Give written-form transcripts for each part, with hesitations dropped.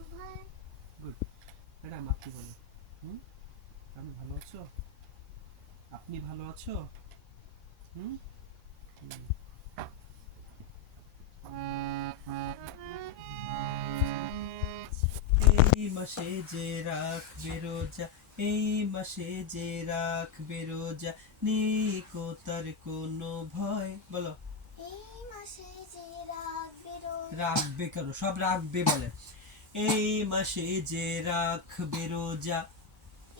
Good madam, আপনি বলেন। হুম, আমি ভালো আছো? আপনি ভালো আছো? হুম হুম। এই মাসে যে রাখবে রোজা, এই মাসে যে রাখবে রোজা, নেই কো তার কোনো ভয়। বলো। এই মাসে যে রাখবে রোজা। রাখবে কেন, সব রাখবে বলে। এই মাসে যে রাখবে রোজা।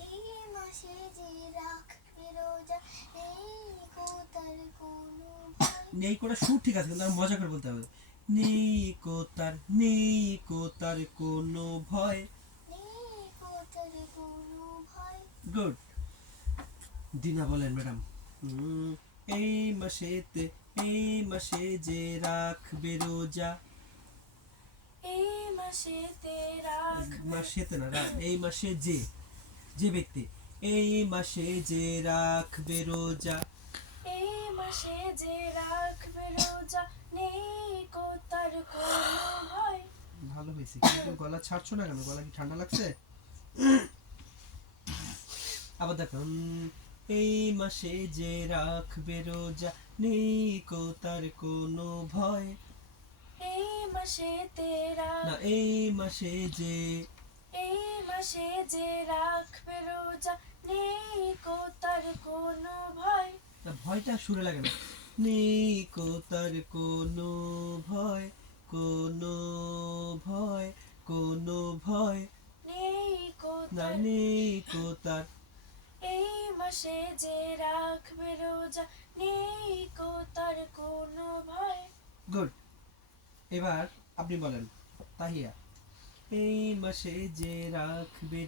এই মাসে যে রাখবে রোজা, নেই কো তার কোনো ভয়। নেই করে সুর ঠিক আছে, কিন্তু আর মজা করে বলতে হবে। নেই কো তার, নেই কো তার কোনো ভয়। নেই কো তার কোনো ভয়। গুড। দিনা বলেন ম্যাডাম। এই মাসেতে, এই মাসে যে রাখবে রোজা। এই মাসেতে রাখবে। মাসেতে না, এই মাসে যে, যে ব্যক্তি এই মাসে যে রাখবে রোজা। এই মাসে যে রাখবে রোজা, নেই কো তার কোনো ভয়। ভালো হয়েছে, কিন্তু গলা ছাড়ছো না কেন? গলা কি ঠান্ডা লাগছে? আবার দেখো। এই মাসে যে রাখবে রোজা, নেই কো তার কোনো ভয়। এই মাসেতে না, রাখ। এই মাসে যে, এই মাসে যে রাখবে রোজা, নেই কো তার কোনো ভয়। না, ভয়টা সুরে লাগে না। নেই কো তার কোনো ভয়, কোনো ভয়, কোনো ভয়। নেই কো না, তার। নেই কো তার। এই মাসে যে রাখবে রোজা, নেই কো তার কোনো ভয়। গুড। এবার আপনি বলেন। তাহিয়া। এই মাসে যে রাখবে